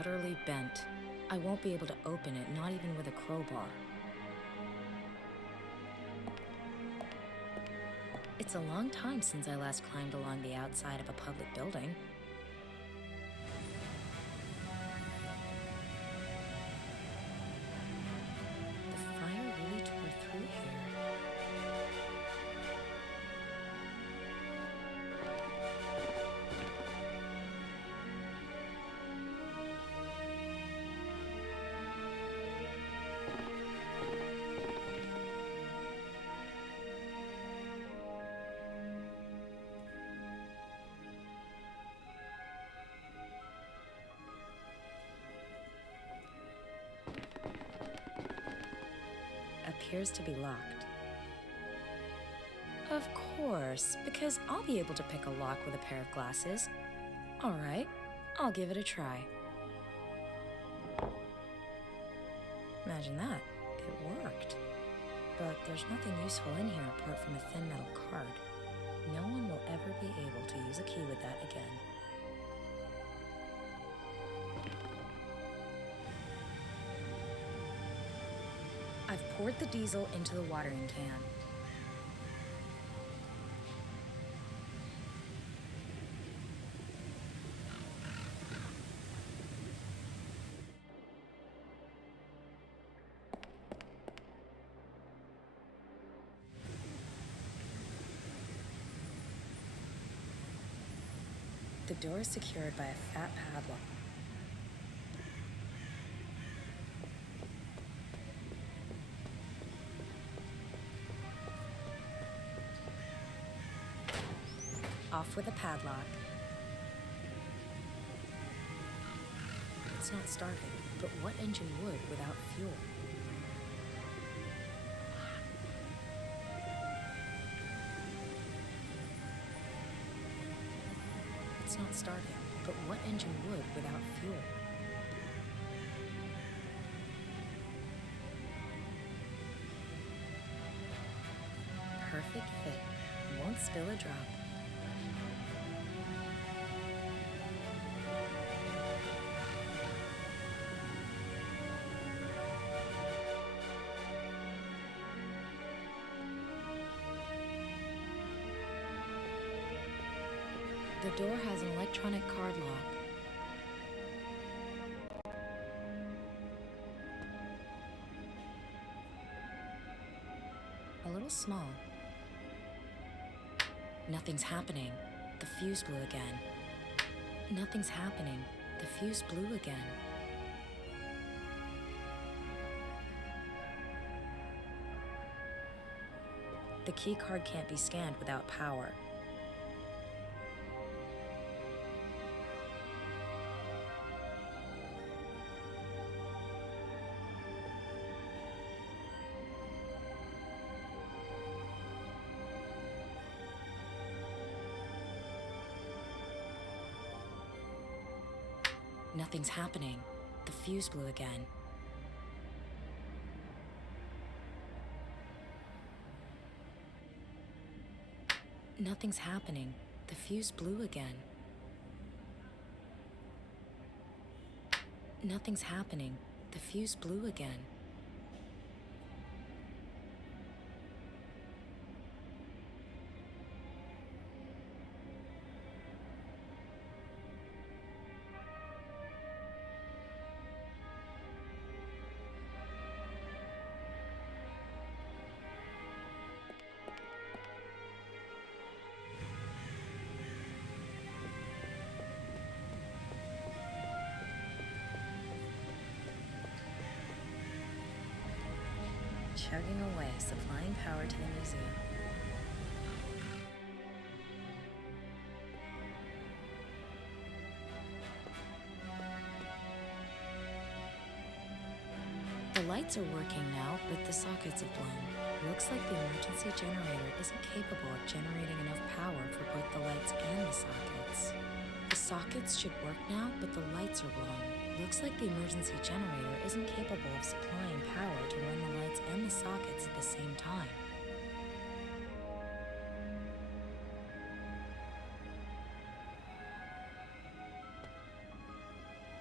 utterly bent. I won't be able to open it, not even with a crowbar. It's a long time since I last climbed along the outside of a public building. The fire really tore through here. Appears to be locked. Of course, because I'll be able to pick a lock with a pair of glasses. All right, I'll give it a try. Imagine that. It worked. But there's nothing useful in here apart from a thin metal card. No one will ever be able to use a key with that again. I've poured the diesel into the watering can. The door is secured by a fat padlock. Off with the padlock. It's not starting, but what engine would without fuel? It's not starting, but what engine would without fuel? Perfect fit. Won't spill a drop. The door has an electronic card lock. A little small. Nothing's happening. The fuse blew again. Nothing's happening. The fuse blew again. The key card can't be scanned without power. Nothing's happening. The fuse blew again. Nothing's happening. The fuse blew again. Nothing's happening. The fuse blew again. Chugging away, supplying power to the museum. The lights are working now, but the sockets have blown. Looks like the emergency generator isn't capable of generating enough power for both the lights and the sockets. The sockets should work now, but the lights are blown. Looks like the emergency generator isn't capable of supplying power to run the lights and the sockets at the same time.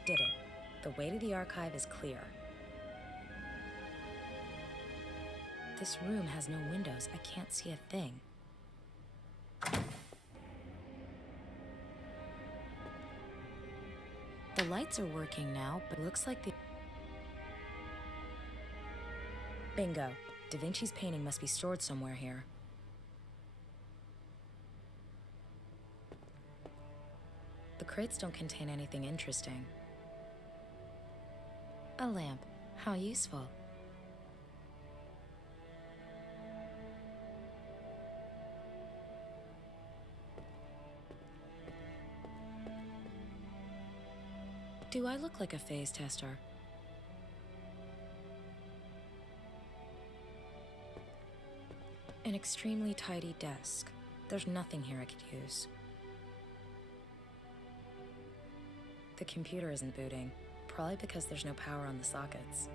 Did it. The way to the archive is clear. This room has no windows. I can't see a thing. The lights are working now, but it looks like the... Bingo. Da Vinci's painting must be stored somewhere here. The crates don't contain anything interesting. A lamp. How useful. Do I look like a phase tester? An extremely tidy desk. There's nothing here I could use. The computer isn't booting, probably because there's no power on the sockets.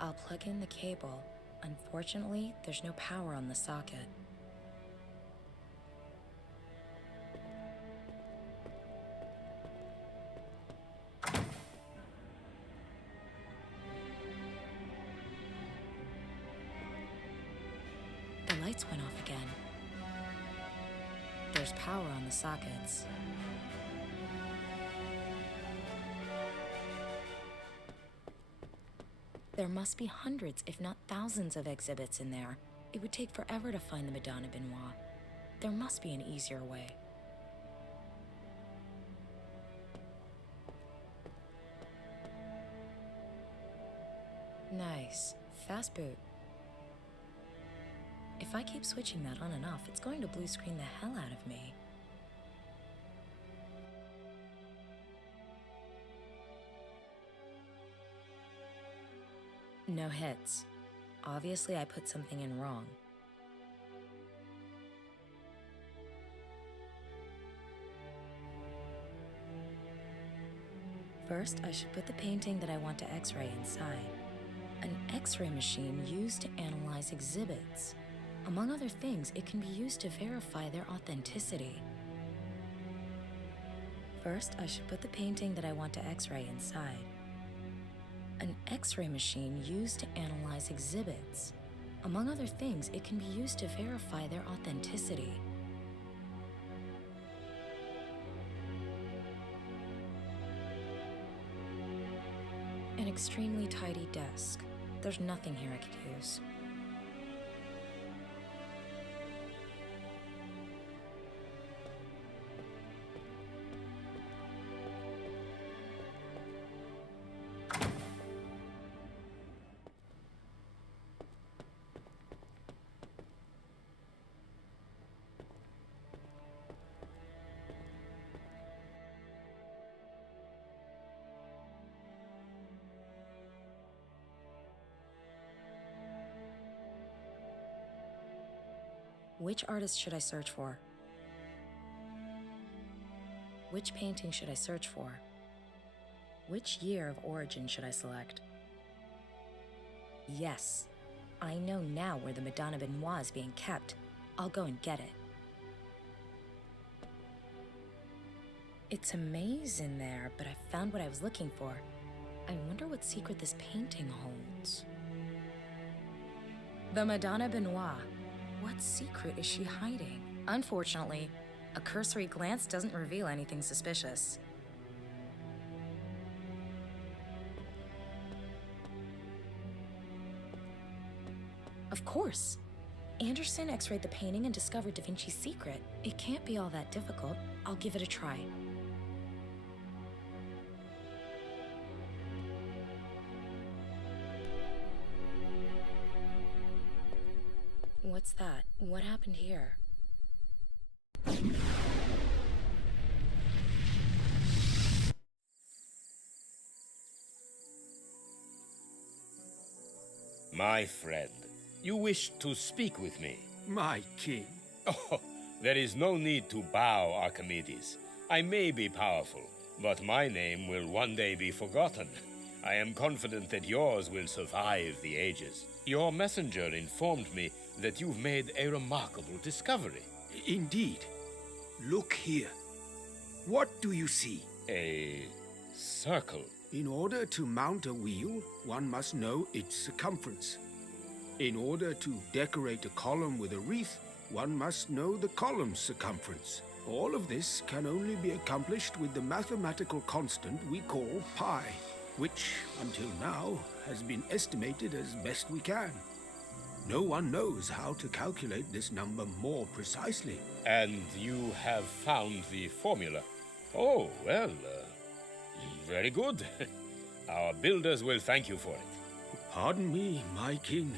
I'll plug in the cable. Unfortunately, there's no power on the socket. The lights went off again. There's power on the sockets. There must be hundreds, if not thousands, of exhibits in there. It would take forever to find the Madonna Benoit. There must be an easier way. Nice. Fast boot. If I keep switching that on and off, it's going to blue screen the hell out of me. No hits. Obviously, I put something in wrong. First, I should put the painting that I want to X-ray inside. An X-ray machine used to analyze exhibits. Among other things, it can be used to verify their authenticity. First, I should put the painting that I want to X-ray inside. An X-ray machine used to analyze exhibits. Among other things, it can be used to verify their authenticity. An extremely tidy desk. There's nothing here I could use. Which artist should I search for? Which painting should I search for? Which year of origin should I select? Yes, I know now where the Madonna Benoit is being kept. I'll go and get it. It's a maze in there, but I found what I was looking for. I wonder what secret this painting holds. The Madonna Benoit. What secret is she hiding? Unfortunately, a cursory glance doesn't reveal anything suspicious. Of course. Anderson X-rayed the painting and discovered Da Vinci's secret. It can't be all that difficult. I'll give it a try. What's that? What happened here? My friend, You wish to speak with me? My king. Oh, there is no need to bow, Archimedes. I may be powerful, but my name will one day be forgotten. I am confident that yours will survive the ages. Your messenger informed me that you've made a remarkable discovery. Indeed. Look here. What do you see? A circle. In order to mount a wheel, one must know its circumference. In order to decorate a column with a wreath, one must know the column's circumference. All of this can only be accomplished with the mathematical constant we call pi, which, until now, has been estimated as best we can. No one knows how to calculate this number more precisely. And you have found the formula. Oh, well, very good. Our builders will thank you for it. Pardon me, my king,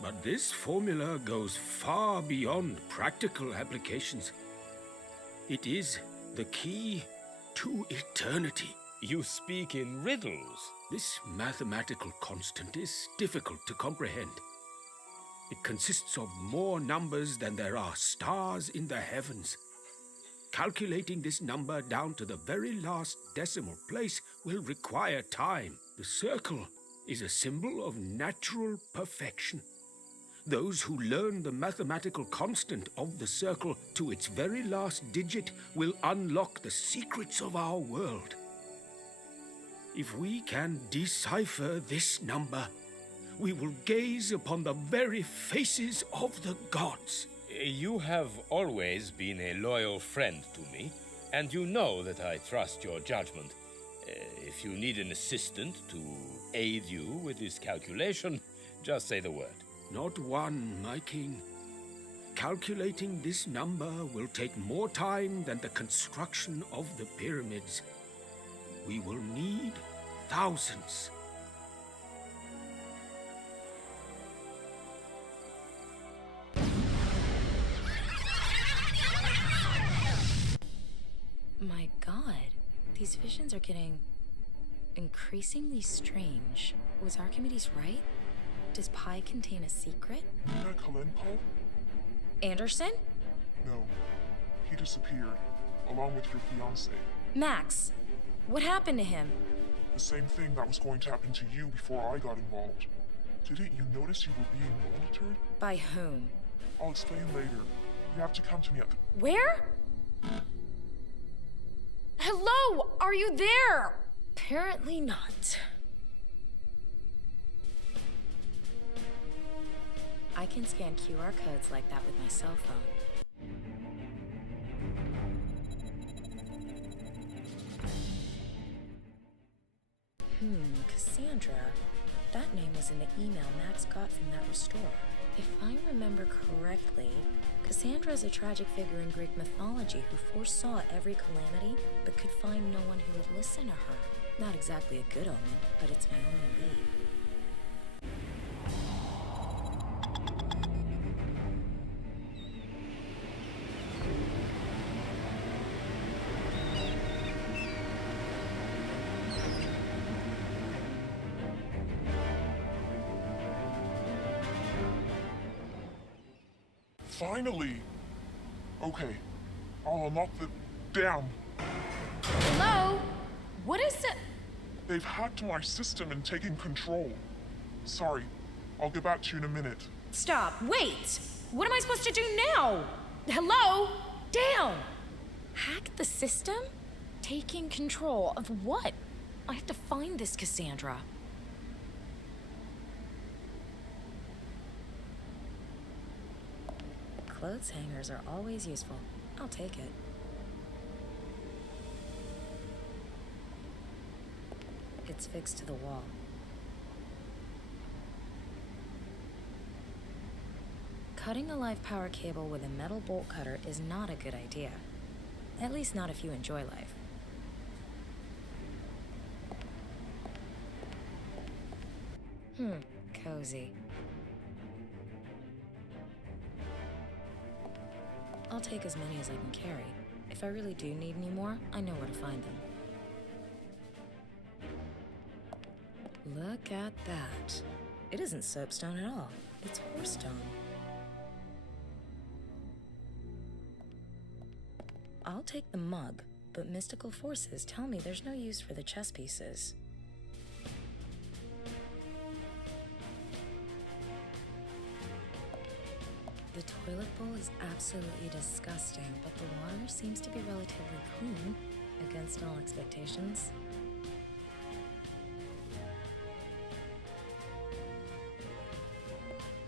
but this formula goes far beyond practical applications. It is the key to eternity. You speak in riddles. This mathematical constant is difficult to comprehend. It consists of more numbers than there are stars in the heavens. Calculating this number down to the very last decimal place will require time. The circle is a symbol of natural perfection. Those who learn the mathematical constant of the circle to its very last digit will unlock the secrets of our world. If we can decipher this number, we will gaze upon the very faces of the gods. You have always been a loyal friend to me, and you know that I trust your judgment. If you need an assistant to aid you with this calculation, just say the word. Not one, my king. Calculating this number will take more time than the construction of the pyramids. We will need thousands. My God, these visions are getting increasingly strange. Was Archimedes right? Does pi contain a secret? Nina Kalenko? Anderson? No. He disappeared, along with your fiancé. Max, what happened to him? The same thing that was going to happen to you before I got involved. Didn't you notice you were being monitored? By whom? I'll explain later. You have to come to me at the... Where? Hello, are you there? Apparently not. I can scan QR codes like that with my cell phone. Cassandra. That name was in the email Max got from that restorer. If I remember correctly, Cassandra is a tragic figure in Greek mythology who foresaw every calamity, but could find no one who would listen to her. Not exactly a good omen, but it's my only lead. Finally! Okay, I'll unlock the dam. Hello? What is it? They've hacked my system and taken control. Sorry, I'll get back to you in a minute. Stop. Wait! What am I supposed to do now? Hello? Down! Hack the system? Taking control of what? I have to find this Cassandra. Clothes hangers are always useful. I'll take it. It's fixed to the wall. Cutting a live power cable with a metal bolt cutter is not a good idea. At least not if you enjoy life. Cozy. I'll take as many as I can carry. If I really do need any more, I know where to find them. Look at that. It isn't soapstone at all. It's horse dung. I'll take the mug, but mystical forces tell me there's no use for the chess pieces. The toilet bowl is absolutely disgusting, but the water seems to be relatively clean, against all expectations.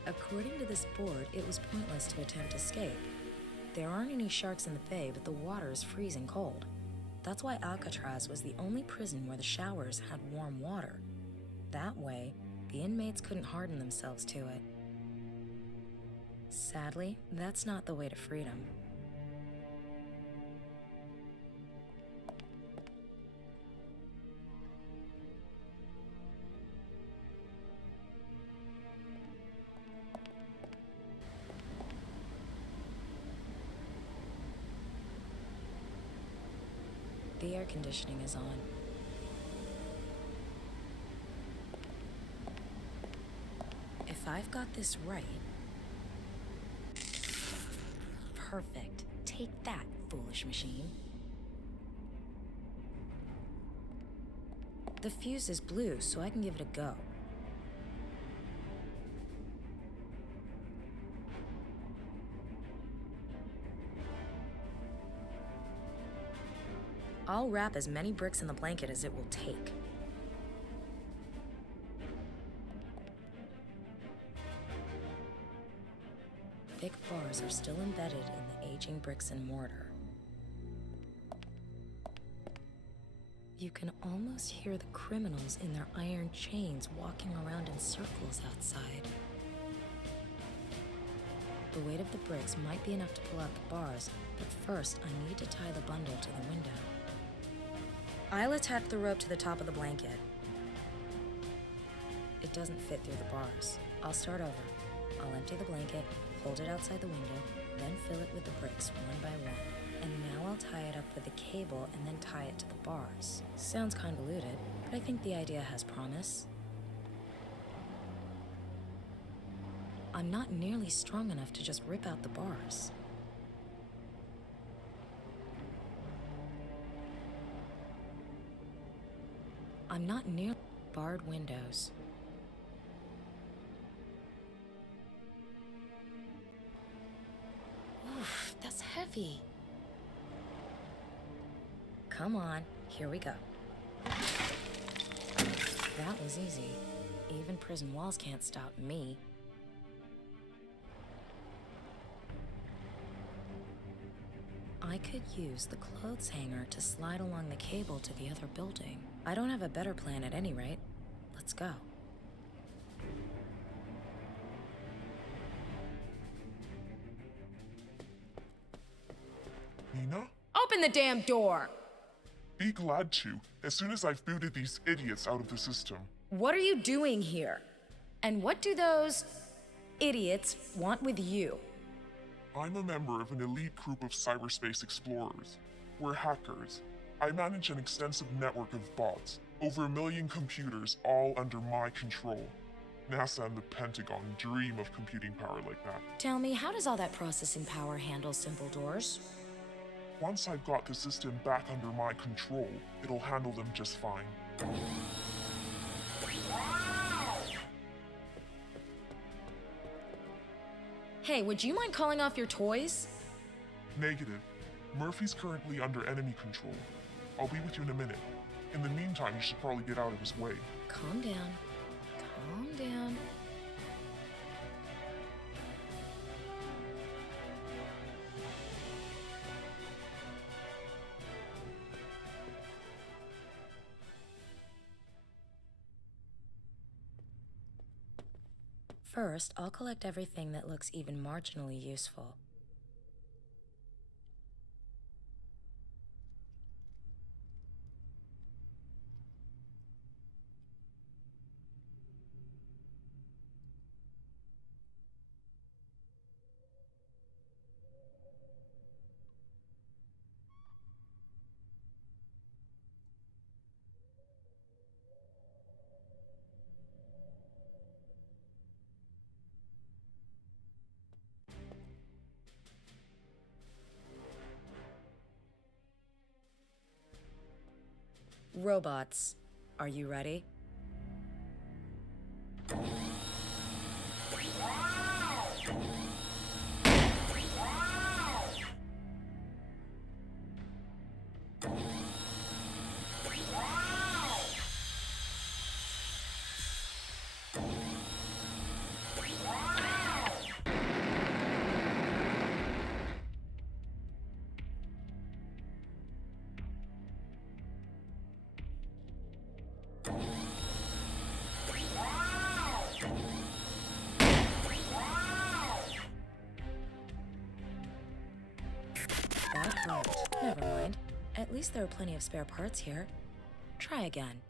According to this board, it was pointless to attempt escape. There aren't any sharks in the bay, but the water is freezing cold. That's why Alcatraz was the only prison where the showers had warm water. That way, the inmates couldn't harden themselves to it. Sadly, that's not the way to freedom. The air conditioning is on. If I've got this right... Perfect. Take that, foolish machine. The fuse is blue, so I can give it a go. I'll wrap as many bricks in the blanket as it will take. Thick bars are still embedded in the aging bricks and mortar. You can almost hear the criminals in their iron chains walking around in circles outside. The weight of the bricks might be enough to pull out the bars, but first I need to tie the bundle to the window. I'll attach the rope to the top of the blanket. It doesn't fit through the bars. I'll start over. I'll empty the blanket, hold it outside the window, then fill it with the bricks one by one. And now I'll tie it up with a cable and then tie it to the bars. Sounds convoluted, but I think the idea has promise. I'm not nearly strong enough to just rip out the bars. I'm not near barred windows. Oof, that's heavy. Come on, here we go. That was easy. Even prison walls can't stop me. I could use the clothes hanger to slide along the cable to the other building. I don't have a better plan at any rate. Let's go. Nina? Open the damn door! Be glad to, as soon as I've booted these idiots out of the system. What are you doing here? And what do those idiots want with you? I'm a member of an elite group of cyberspace explorers. We're hackers. I manage an extensive network of bots, over 1 million computers, all under my control. NASA and the Pentagon dream of computing power like that. Tell me, how does all that processing power handle simple doors? Once I've got the system back under my control, it'll handle them just fine. Hey, would you mind calling off your toys? Negative. Murphy's currently under enemy control. I'll be with you in a minute. In the meantime, you should probably get out of his way. Calm down. Calm down. First, I'll collect everything that looks even marginally useful. Robots, are you ready? That worked. Never mind. At least there are plenty of spare parts here. Try again.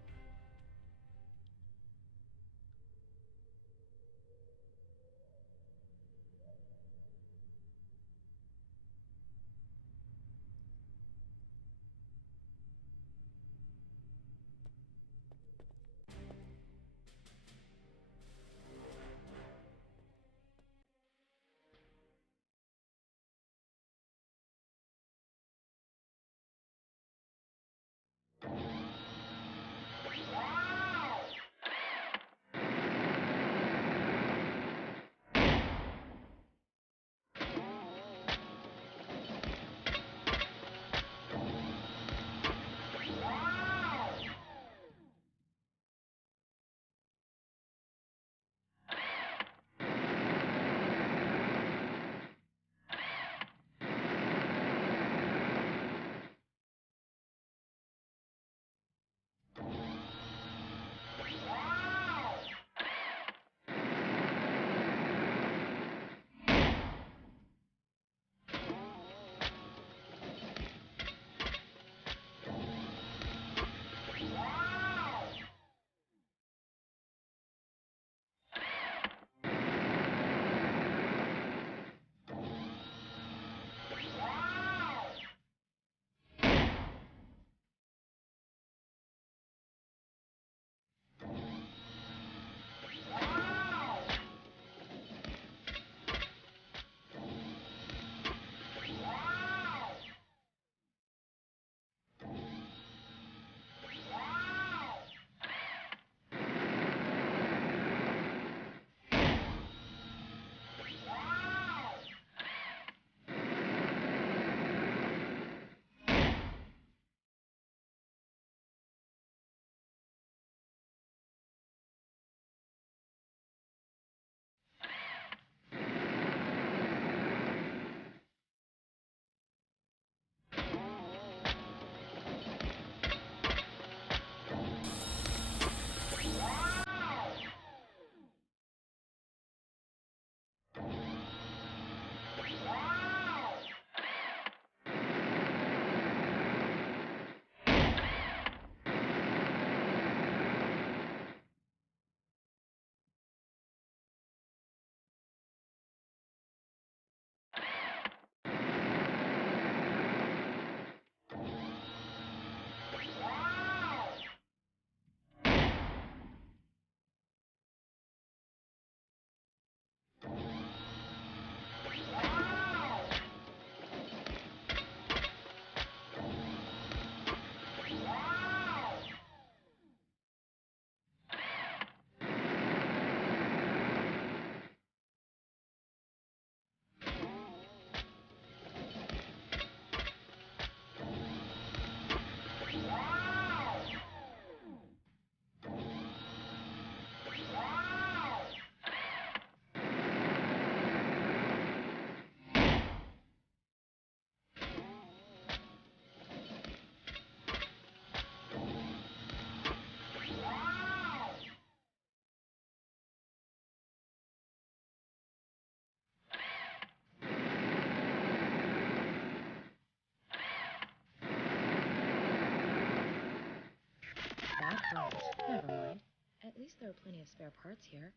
That worked. Never mind. At least there are plenty of spare parts here.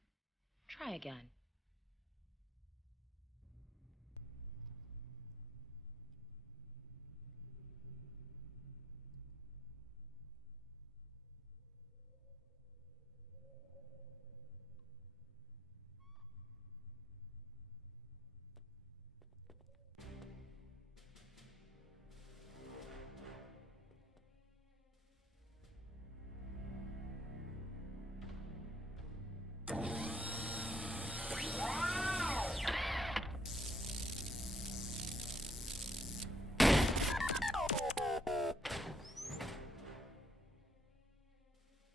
Try again.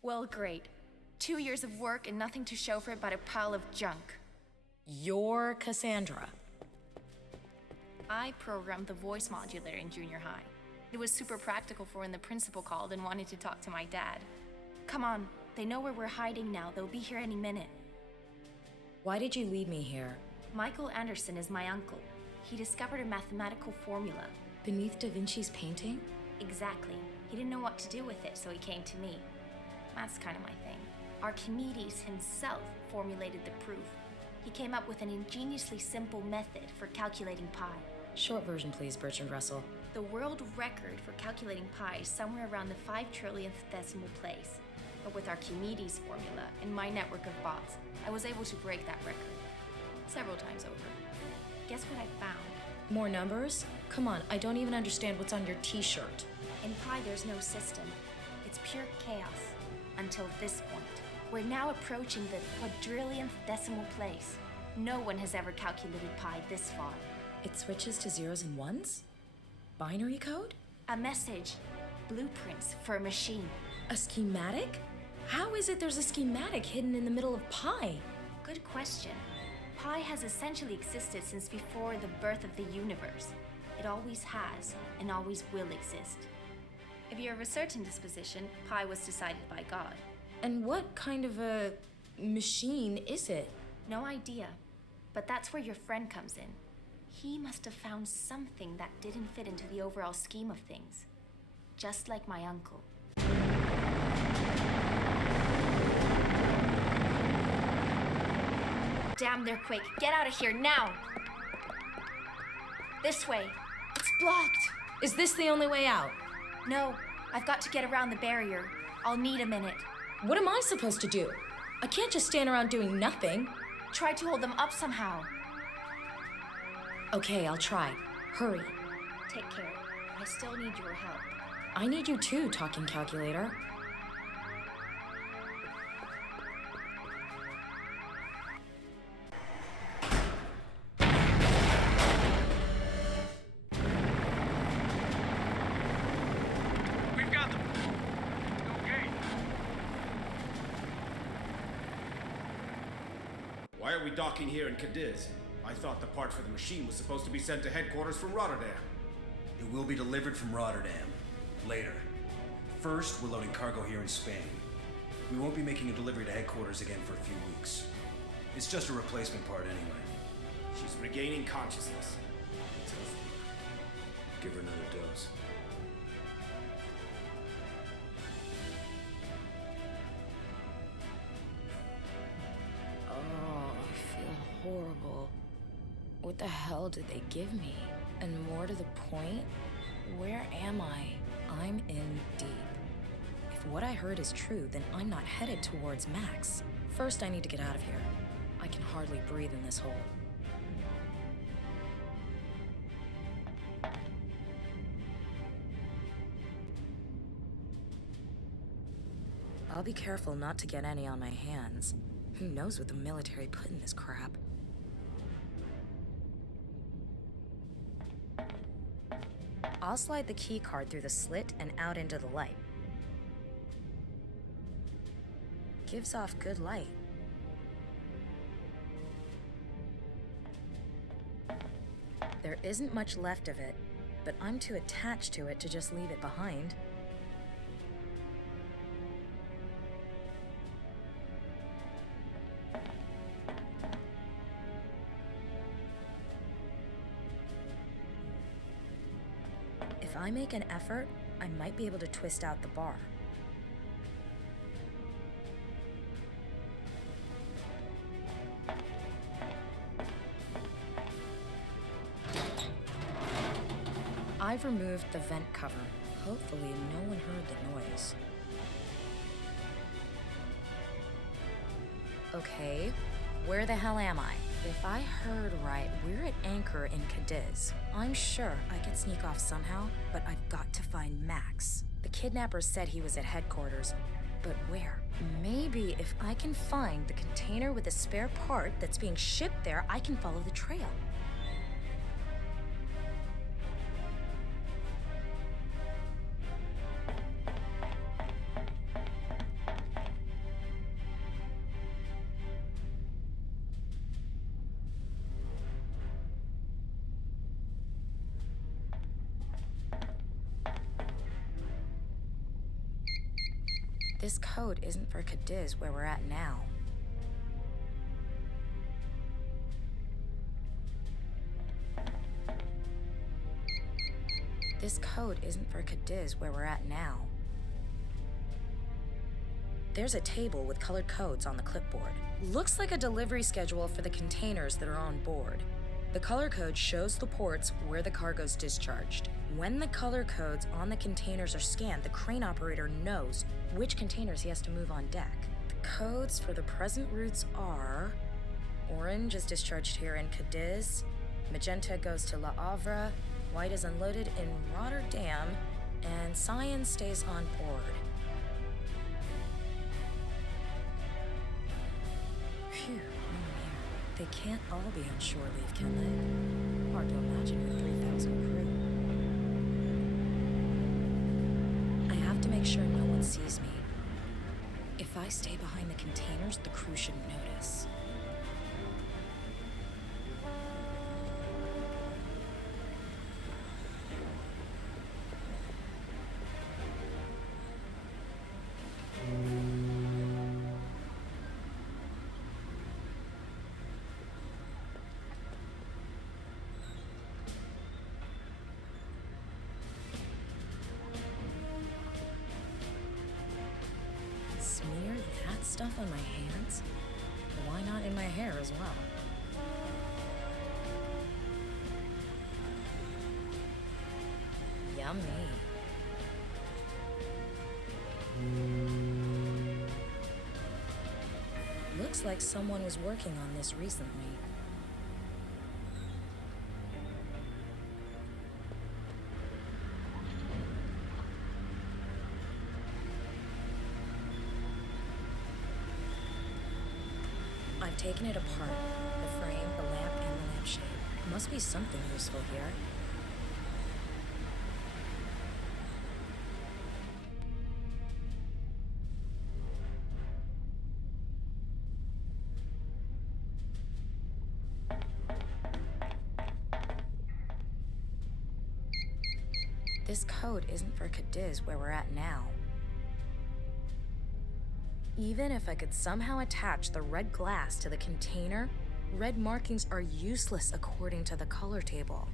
Well, great. 2 years of work and nothing to show for it but a pile of junk. You're Cassandra. I programmed the voice modulator in junior high. It was super practical for when the principal called and wanted to talk to my dad. Come on, they know where we're hiding now. They'll be here any minute. Why did you lead me here? Michael Anderson is my uncle. He discovered a mathematical formula. Beneath Da Vinci's painting? Exactly. He didn't know what to do with it, so he came to me. That's kind of my thing. Archimedes himself formulated the proof. He came up with an ingeniously simple method for calculating pi. Short version, please, Bertrand Russell. The world record for calculating pi is somewhere around the 5 trillionth decimal place. But with Archimedes' formula and my network of bots, I was able to break that record. Several times over. Guess what I found? More numbers? Come on, I don't even understand what's on your t-shirt. In pi, there's no system. It's pure chaos. Until this point. We're now approaching the quadrillionth decimal place. No one has ever calculated pi this far. It switches to zeros and ones? Binary code? A message. Blueprints for a machine. A schematic? How is it there's a schematic hidden in the middle of pi? Good question. Pi has essentially existed since before the birth of the universe. It always has, and always will exist. If you're of a certain disposition, pi was decided by God. And what kind of a machine is it? No idea. But that's where your friend comes in. He must have found something that didn't fit into the overall scheme of things. Just like my uncle. Damn, they're quick. Get out of here now! This way. It's blocked! Is this the only way out? No, I've got to get around the barrier. I'll need a minute. What am I supposed to do? I can't just stand around doing nothing. Try to hold them up somehow. Okay, I'll try. Hurry. Take care. I still need your help. I need you too, talking calculator. We've got them. Okay. Why are we docking here in Cadiz? I thought the part for the machine was supposed to be sent to headquarters from Rotterdam. It will be delivered from Rotterdam. Later. First, we're loading cargo here in Spain. We won't be making a delivery to headquarters again for a few weeks. It's just a replacement part anyway. She's regaining consciousness. Give her another dose. Oh, I feel horrible. What the hell did they give me? And more to the point, where am I? I'm in deep. If what I heard is true, then I'm not headed towards Max. First, I need to get out of here. I can hardly breathe in this hole. I'll be careful not to get any on my hands. Who knows what the military put in this crap? I'll slide the key card through the slit and out into the light. Gives off good light. There isn't much left of it, but I'm too attached to it to just leave it behind. If I make an effort, I might be able to twist out the bar. I've removed the vent cover. Hopefully, no one heard the noise. Okay, where the hell am I? If I heard right, we're at anchor in Cadiz. I'm sure I could sneak off somehow, but I've got to find Max. The kidnappers said he was at headquarters, but where? Maybe if I can find the container with the spare part that's being shipped there, I can follow the trail. This code isn't for Cadiz where we're at now. This code isn't for Cadiz where we're at now. There's a table with colored codes on the clipboard. Looks like a delivery schedule for the containers that are on board. The color code shows the ports where the cargo's discharged. When the color codes on the containers are scanned, the crane operator knows which containers he has to move on deck. The codes for the present routes are: orange is discharged here in Cadiz, magenta goes to La Havre, white is unloaded in Rotterdam, and cyan stays on board. Phew, they can't all be on shore leave, can they? Hard to imagine with 3,000 crew. I have to make sure no one sees me. If I stay behind the containers, the crew shouldn't notice. Smear that stuff on my hands? Why not in my hair as well? Yummy. Looks like someone was working on this recently. I've taken it apart. The frame, the lamp, and the lampshade. Must be something useful here. This code isn't for Cadiz where we're at now. Even if I could somehow attach the red glass to the container, red markings are useless according to the color table.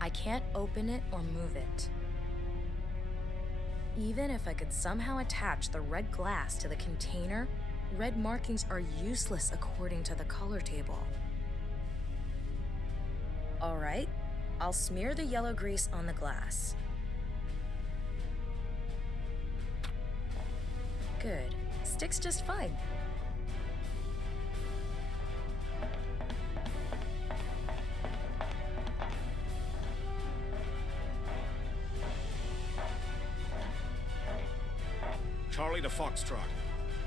I can't open it or move it. Even if I could somehow attach the red glass to the container, red markings are useless according to the color table. All right, I'll smear the yellow grease on the glass. Good. Sticks just fine. Charlie to Foxtrot.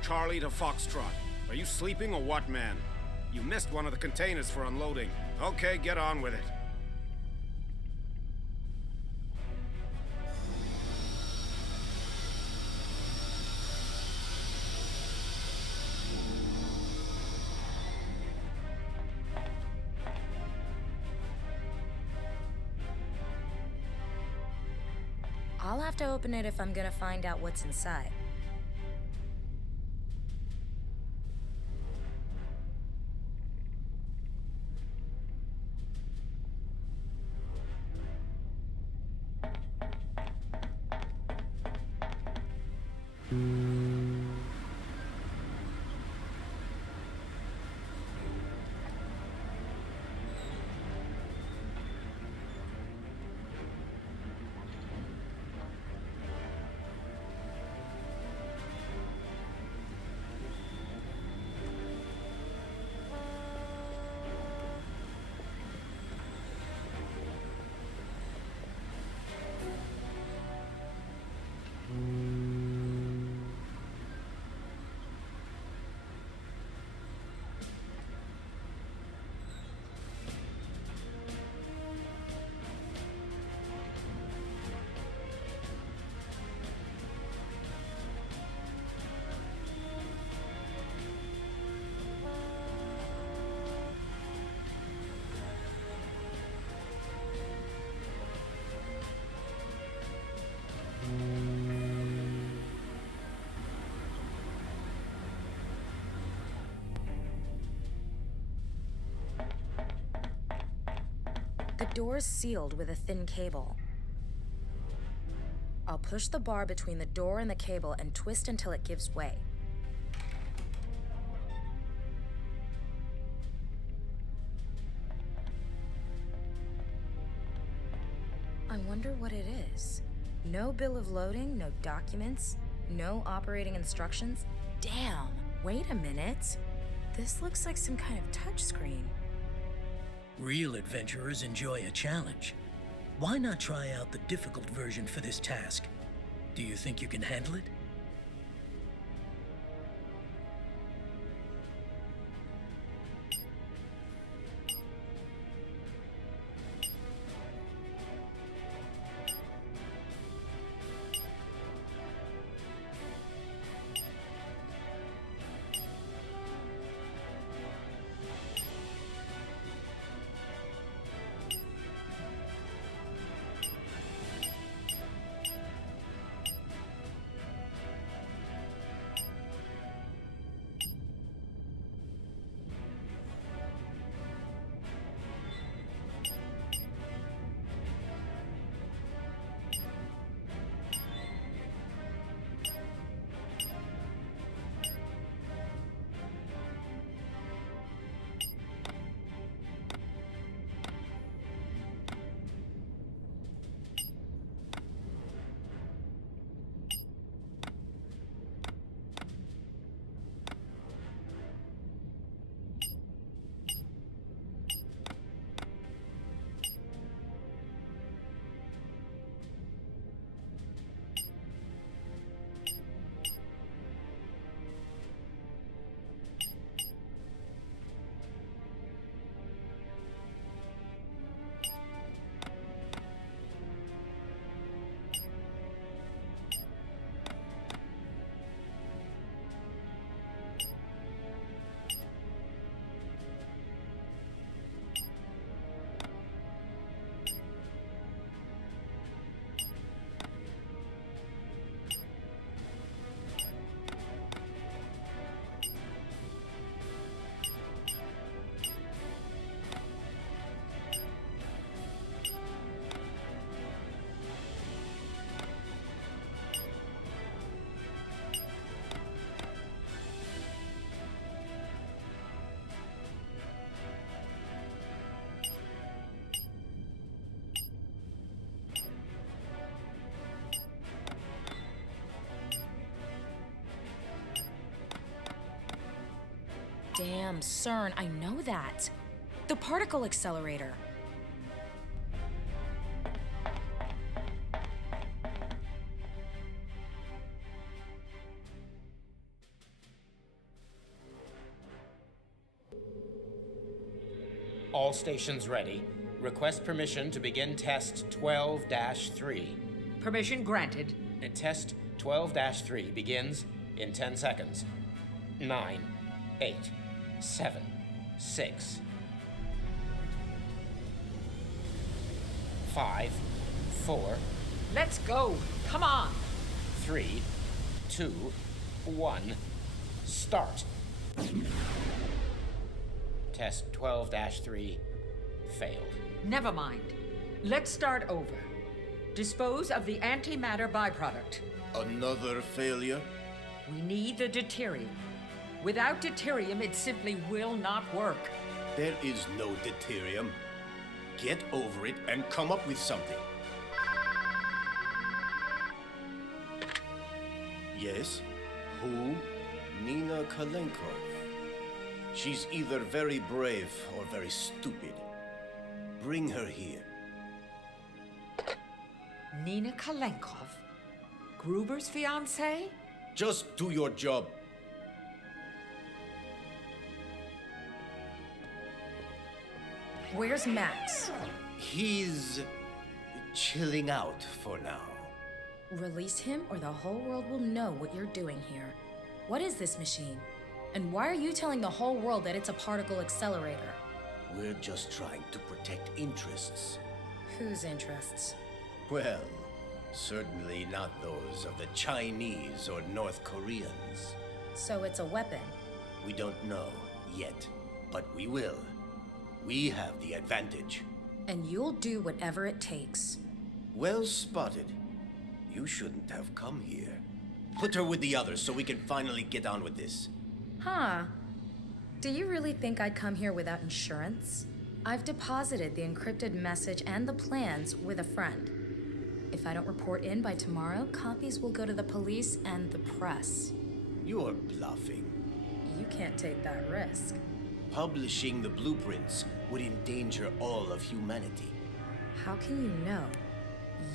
Charlie to Foxtrot. Are you sleeping or what, man? You missed one of the containers for unloading. Okay, get on with it. I'll have to open it if I'm gonna find out what's inside. door's sealed with a thin cable. I'll push the bar between the door and the cable and twist until it gives way. I wonder what it is. No bill of loading, no documents, no operating instructions. Damn, wait a minute. This looks like some kind of touchscreen. Real adventurers enjoy a challenge. Why not try out the difficult version for this task? Do you think you can handle it? Damn, CERN, I know that. The particle accelerator. All stations ready. Request permission to begin test 12-3. Permission granted. Test 12-3 begins in 10 seconds. 9, 8, 7, 6, 5, 4, Let's go. Come on. 3, 2, 1, start. Test 12-3 failed. Never mind. Let's start over. Dispose of the antimatter byproduct. Another failure? We need the deuterium. Without deuterium, it simply will not work. There is no deuterium. Get over it and come up with something. Yes? Who? Nina Kalenkov. She's either very brave or very stupid. Bring her here. Nina Kalenkov? Gruber's fiancée? Just do your job. Where's Max? He's chilling out for now. Release him or the whole world will know what you're doing here. What is this machine? And why are you telling the whole world that it's a particle accelerator? We're just trying to protect interests. Whose interests? Well, certainly not those of the Chinese or North Koreans. So it's a weapon. We don't know yet, but we will. We have the advantage. And you'll do whatever it takes. Well spotted. You shouldn't have come here. Put her with the others so we can finally get on with this. Huh. Do you really think I'd come here without insurance? I've deposited the encrypted message and the plans with a friend. If I don't report in by tomorrow, copies will go to the police and the press. You're bluffing. You can't take that risk. Publishing the blueprints would endanger all of humanity. How can you know?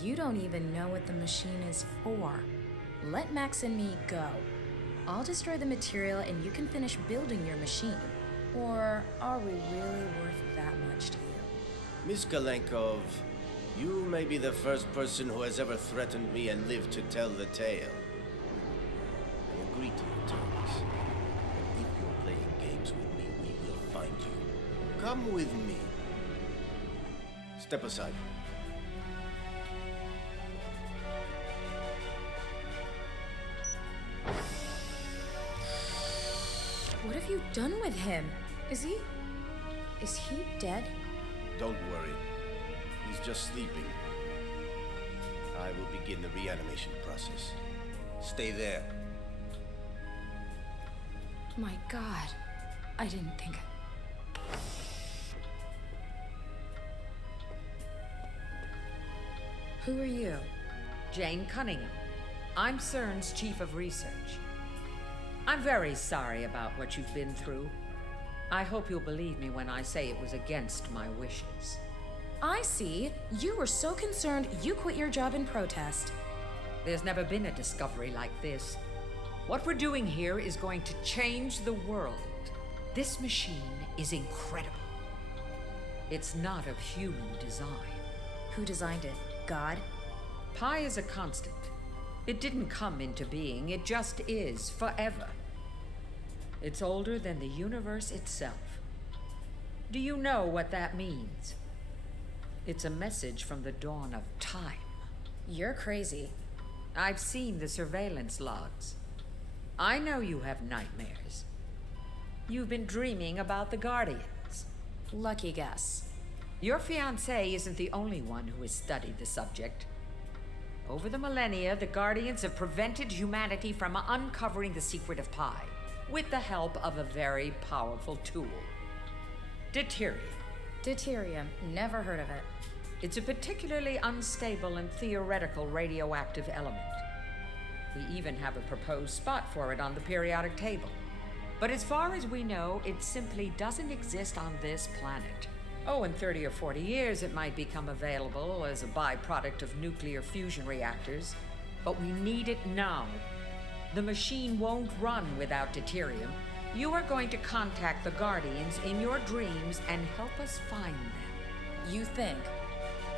You don't even know what the machine is for. Let Max and me go. I'll destroy the material and you can finish building your machine. Or are we really worth that much to you? Miss Galenkov, you may be the first person who has ever threatened me and lived to tell the tale. I agree to your terms. If you're playing games with me, we will find you. Come with me. Step aside. What have you done with him? Is he dead? Don't worry. He's just sleeping. I will begin the reanimation process. Stay there. My God, I didn't think. Who are you? Jane Cunningham. I'm CERN's Chief of Research. I'm very sorry about what you've been through. I hope you'll believe me when I say it was against my wishes. I see. You were so concerned you quit your job in protest. There's never been a discovery like this. What we're doing here is going to change the world. This machine is incredible. It's not of human design. Who designed it? God? Pi is a constant. It didn't come into being, it just is, forever. It's older than the universe itself. Do you know what that means? It's a message from the dawn of time. You're crazy. I've seen the surveillance logs. I know you have nightmares. You've been dreaming about the Guardians. Lucky guess. Your fiancé isn't the only one who has studied the subject. Over the millennia, the Guardians have prevented humanity from uncovering the secret of Pi, with the help of a very powerful tool. Deuterium. Deuterium. Never heard of it. It's a particularly unstable and theoretical radioactive element. We even have a proposed spot for it on the periodic table. But as far as we know, it simply doesn't exist on this planet. Oh, in 30 or 40 years, it might become available as a byproduct of nuclear fusion reactors. But we need it now. The machine won't run without deuterium. You are going to contact the Guardians in your dreams and help us find them. You think?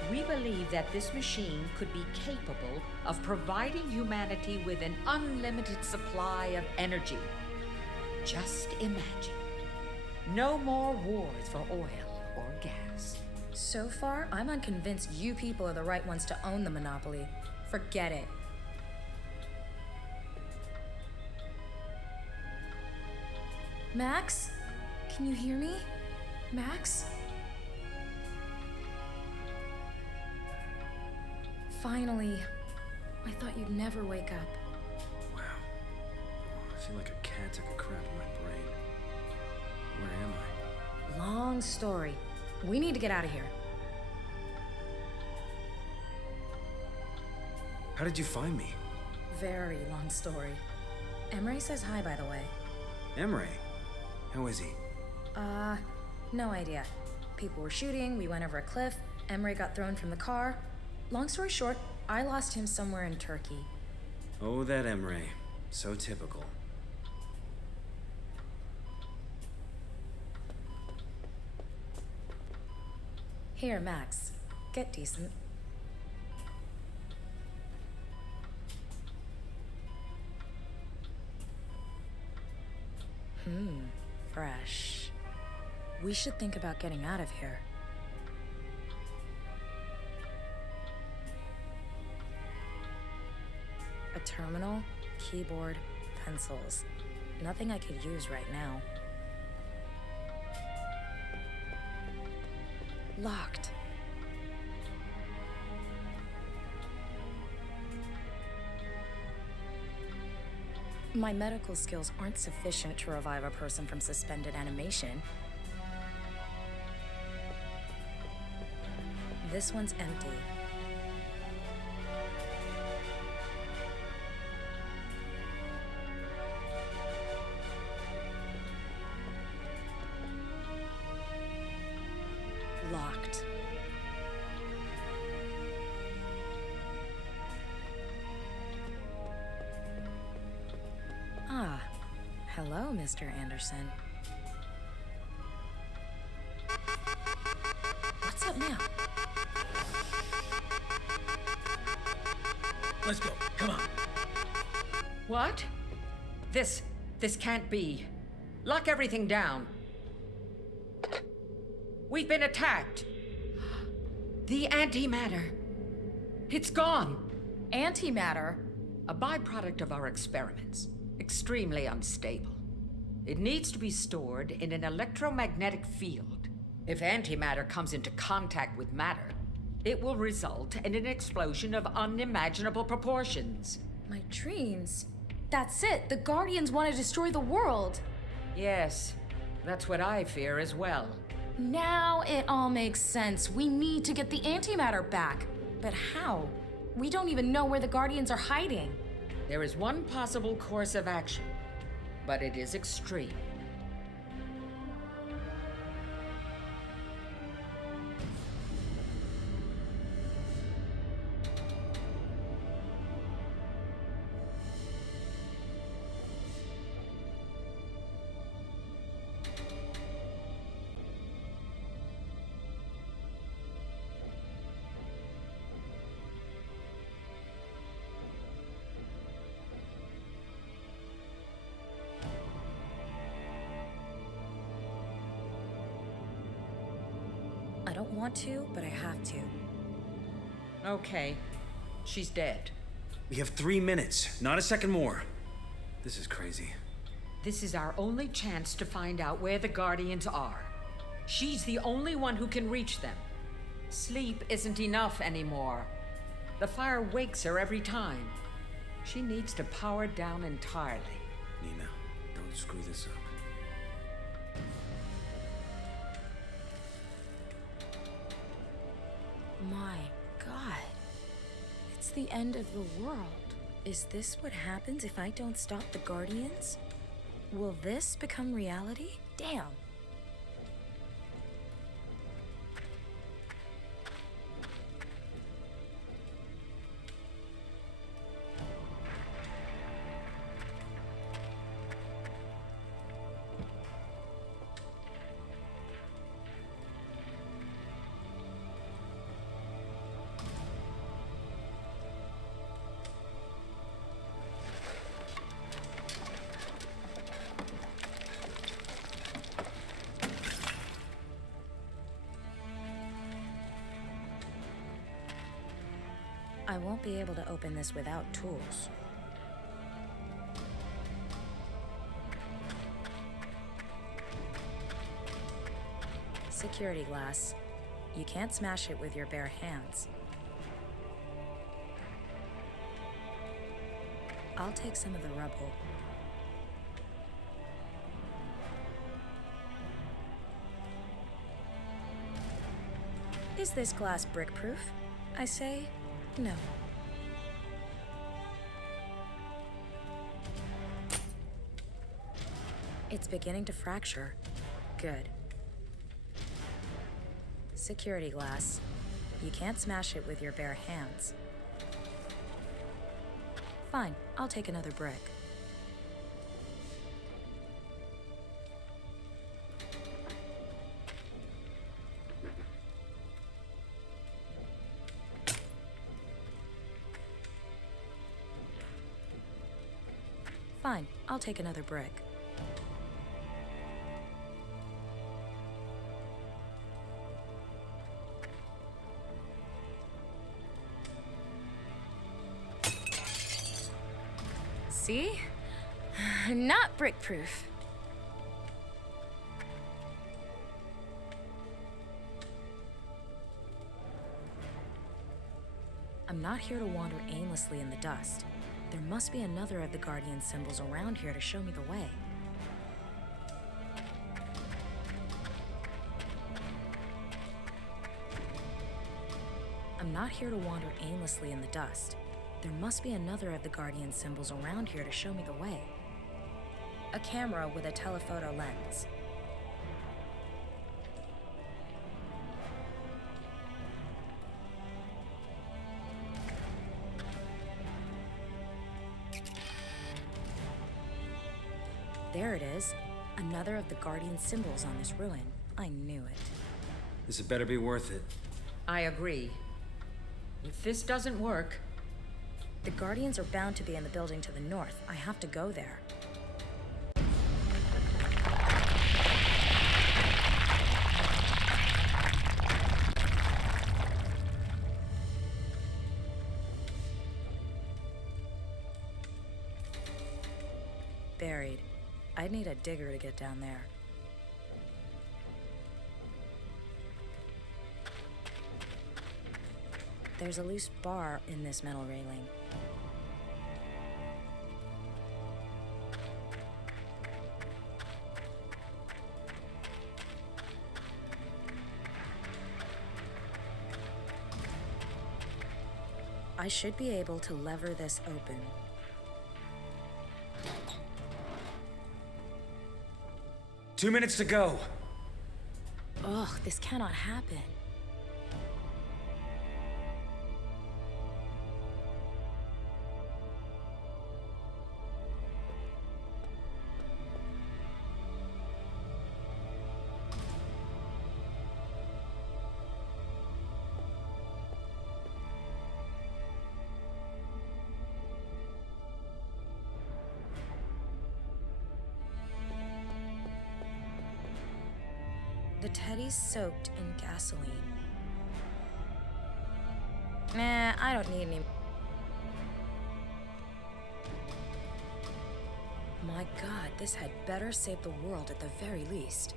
We believe that this machine could be capable of providing humanity with an unlimited supply of energy. Just imagine. No more wars for oil or gas. So far, I'm unconvinced you people are the right ones to own the monopoly. Forget it. Max? Can you hear me? Max? Finally. I thought you'd never wake up. Wow. I feel like a cat took a crap in my brain. Where am I? Long story. We need to get out of here. How did you find me? Very long story. Emre says hi, by the way. Emre? How is he? No idea. People were shooting, we went over a cliff, Emre got thrown from the car. Long story short, I lost him somewhere in Turkey. Oh, that Emre. So typical. Here, Max. Get decent. Fresh. We should think about getting out of here. A terminal, keyboard, pencils. Nothing I could use right now. Locked. My medical skills aren't sufficient to revive a person from suspended animation. This one's empty. Locked. Ah, hello, Mr. Anderson. What's up now? Let's go. Come on. What? This can't be. Lock everything down. We've been attacked. The antimatter. It's gone. Antimatter? A byproduct of our experiments. Extremely unstable. It needs to be stored in an electromagnetic field. If antimatter comes into contact with matter, it will result in an explosion of unimaginable proportions. My dreams. That's it. The Guardians want to destroy the world. Yes, that's what I fear as well. Now it all makes sense. We need to get the antimatter back. But how? We don't even know where the Guardians are hiding. There is one possible course of action, but it is extreme. I don't want to, but I have to. Okay. She's dead. We have 3 minutes, not a second more. This is crazy. This is our only chance to find out where the Guardians are. She's the only one who can reach them. Sleep isn't enough anymore. The fire wakes her every time. She needs to power down entirely. Nina, don't screw this up. My God. It's the end of the world. Is this what happens if I don't stop the Guardians? Will this become reality? Damn. I won't be able to open this without tools. Security glass. You can't smash it with your bare hands. I'll take some of the rubble. Is this glass brick-proof? I say, no. It's beginning to fracture. Good. Security glass. You can't smash it with your bare hands. Fine, I'll take another brick. Fine, I'll take another brick. See? Not brick-proof. I'm not here to wander aimlessly in the dust. There must be another of the Guardian symbols around here to show me the way. I'm not here to wander aimlessly in the dust. There must be another of the Guardian symbols around here to show me the way. A camera with a telephoto lens. There it is. Another of the Guardian symbols on this ruin. I knew it. This had better be worth it. I agree. If this doesn't work... The Guardians are bound to be in the building to the north. I have to go there. Buried. I'd need a digger to get down there. There's a loose bar in this metal railing. I should be able to lever this open. Two minutes to go. Ugh, this cannot happen. The teddy's soaked in gasoline. Nah, I don't need any. My God, this had better save the world at the very least.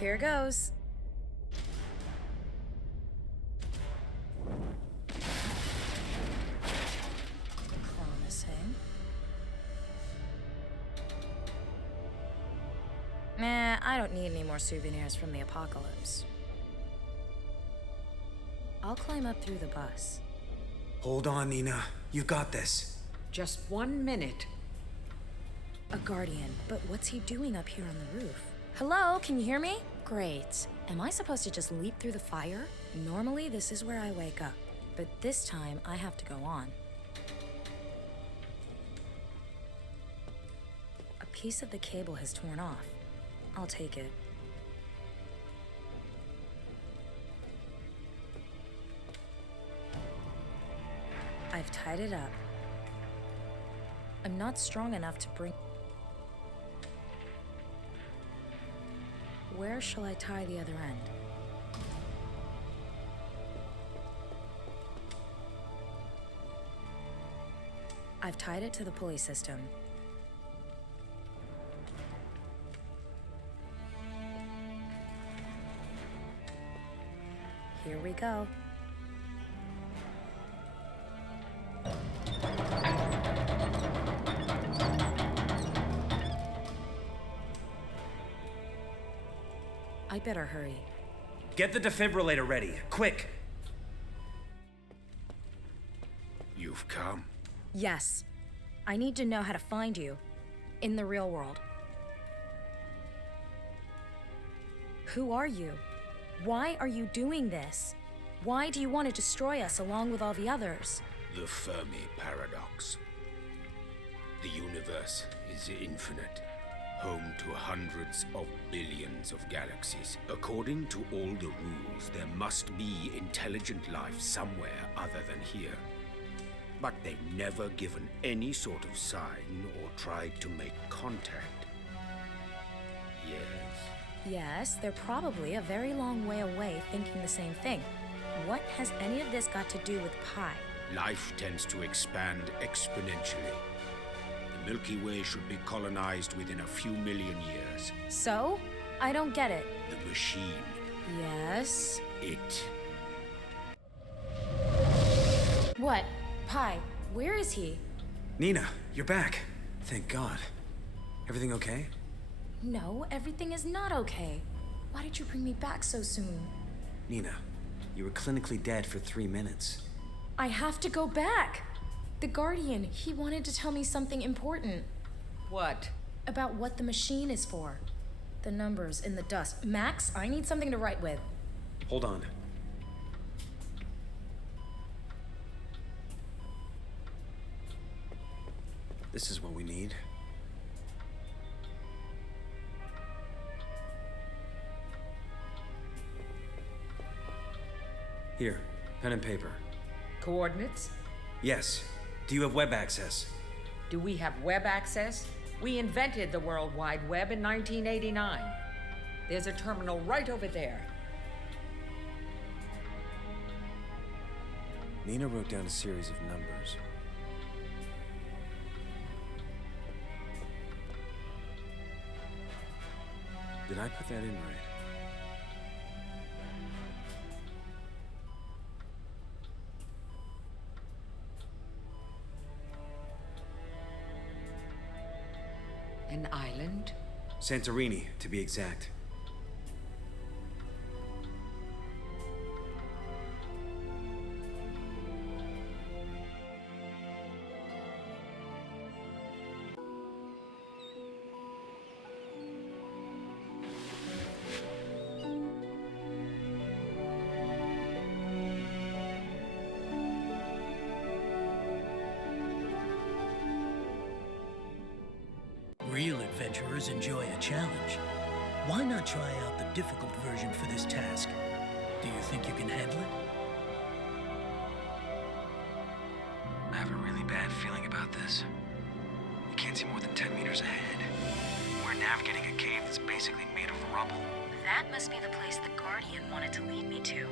Here goes. Promising. Nah, I don't need any more souvenirs from the apocalypse. I'll climb up through the bus. Hold on, Nina. You got this. Just 1 minute. A Guardian, but what's he doing up here on the roof? Hello, can you hear me? Great. Am I supposed to just leap through the fire? Normally, this is where I wake up, but this time I have to go on. A piece of the cable has torn off. I'll take it. I've tied it up. I'm not strong enough to bring... Where shall I tie the other end? I've tied it to the pulley system. Here we go. I better hurry. Get the defibrillator ready, quick! You've come. Yes. I need to know how to find you. In the real world. Who are you? Why are you doing this? Why do you want to destroy us along with all the others? The Fermi paradox. The universe is infinite, home to hundreds of billions of galaxies. According to all the rules, there must be intelligent life somewhere other than here. But they've never given any sort of sign or tried to make contact. Yes, Yes, they're probably a very long way away thinking the same thing. What has any of this got to do with Pi? Life tends to expand exponentially. The Milky Way should be colonized within a few million years. So? I don't get it. The machine. Yes? It. What? Pi, where is he? Nina, you're back. Thank God. Everything okay? No, everything is not okay. Why did you bring me back so soon? Nina, you were clinically dead for 3 minutes. I have to go back! The Guardian, he wanted to tell me something important. What? About what the machine is for. The numbers in the dust. Max, I need something to write with. Hold on. This is what we need. Here, pen and paper. Coordinates? Yes. Do you have web access? Do we have web access? We invented the World Wide Web in 1989. There's a terminal right over there. Nina wrote down a series of numbers. Did I put that in right? An island? Santorini, to be exact. Real adventurers enjoy a challenge. Why not try out the difficult version for this task? Do you think you can handle it? I have a really bad feeling about this. You can't see more than 10 meters ahead. We're navigating a cave that's basically made of rubble. That must be the place the Guardian wanted to lead me to.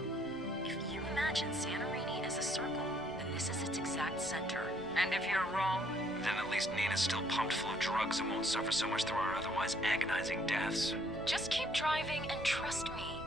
If you imagine Santorini as a circle, then this is its exact center. And if you're wrong? Then at least Nina's still pumped full of drugs and won't suffer so much through our otherwise agonizing deaths. Just keep driving and trust me.